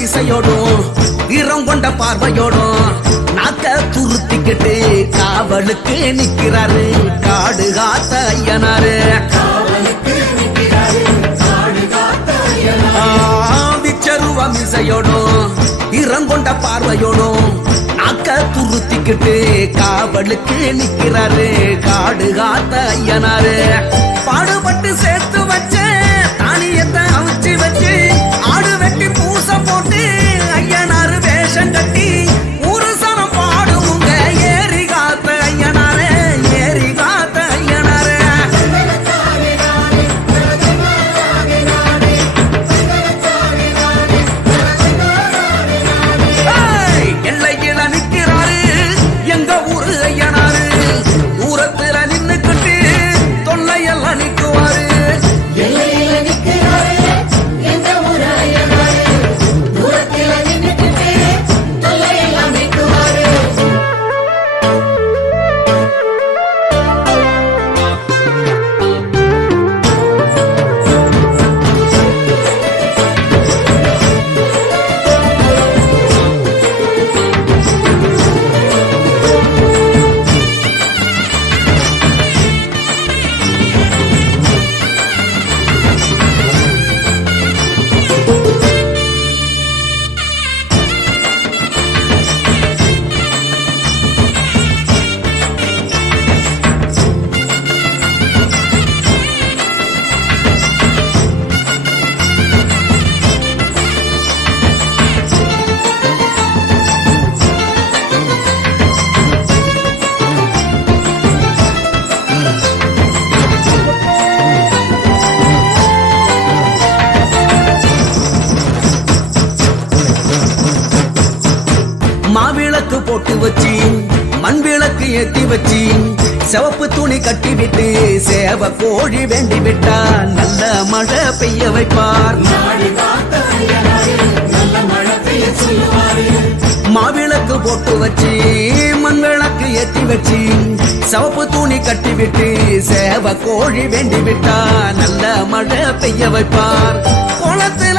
மீசையோடும் ஈரம் கொண்ட பார்வையோடும் நாக்க துருத்திக்கிட்டு காவலுக்கு நிக்கிறாரு காடு காத்த ஐயனாரு. விச்சருவ மீசையோடும் ஈரம் கொண்ட பார்வையோடும் நாக்க துருத்திக்கிட்டு காவலுக்கு நிக்கிறாரு காடு காத்த ஐயனாரு. பாடுபட்டு சேர்த்து வச்ச தானியத்தை அவிச்சு வச்சு ஆடு வெட்டி பூச போட்டு ஐயனாரு வேஷம் கட்டி ஊரு சனம் பாடுங்க ஏறி காத்த ஐயனாரு ஏறி காத்த ஐயனாரு. எல்லையில நிக்கிறாரு எங்க ஊரு ஐயனாரு. தூரத்துல நின்னுக்கிட்டு தொல்லையெல்லாம் நிக்குவாரு. மாவிளக்கு போட்டு வச்சு மண் விளக்கு ஏத்தி வச்சு சிவப்பு துணி கட்டி விட்டு சேவ கோழி வேண்டி விட்டா நல்ல மழை பெய்ய வைப்பார். மாவிளக்கு போட்டு வச்சு மண் விளக்கு ஏத்தி வச்சு சிவப்பு துணி கட்டி விட்டு சேவ கோழி வேண்டி விட்டா நல்ல மழை பெய்ய வைப்பார். குளத்துல